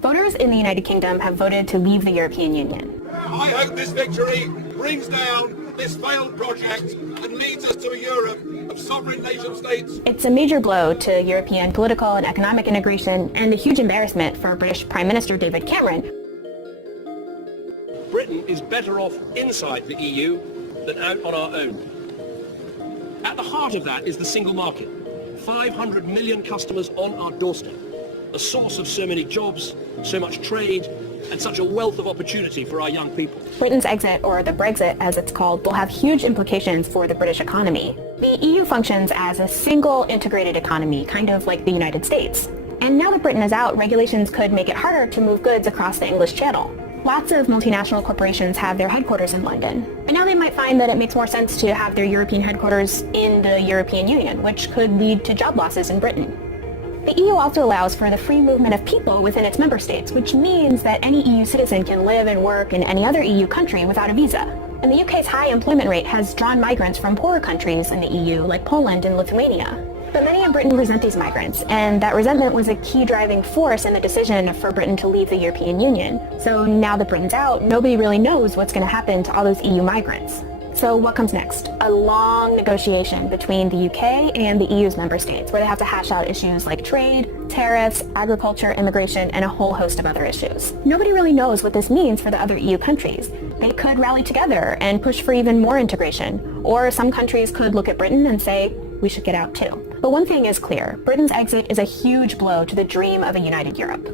Voters in the United Kingdom have voted to leave the European Union. I hope this victory brings down this failed project and leads us to a Europe of sovereign nation states. It's a major blow to European political and economic integration and a huge embarrassment for British Prime Minister David Cameron. Britain is better off inside the EU than out on our own. At the heart of that is the single market. 500 million customers on our doorstep. A source of so many jobs, so much trade, and such a wealth of opportunity for our young people. Britain's exit, or the Brexit as it's called, will have huge implications for the British economy. The EU functions as a single integrated economy, kind of like the United States. And now that Britain is out, regulations could make it harder to move goods across the English Channel. Lots of multinational corporations have their headquarters in London. And now they might find that it makes more sense to have their European headquarters in the European Union, which could lead to job losses in Britain. The EU also allows for the free movement of people within its member states, which means that any EU citizen can live and work in any other EU country without a visa. And the UK's high employment rate has drawn migrants from poorer countries in the EU, like Poland and Lithuania. But many in Britain resent these migrants, and that resentment was a key driving force in the decision for Britain to leave the European Union. So now that Britain's out, nobody really knows what's going to happen to all those EU migrants. So what comes next? A long negotiation between the UK and the EU's member states, where they have to hash out issues like trade, tariffs, agriculture, immigration, and a whole host of other issues. Nobody really knows what this means for the other EU countries. They could rally together and push for even more integration, or some countries could look at Britain and say, we should get out too. But one thing is clear, Britain's exit is a huge blow to the dream of a united Europe.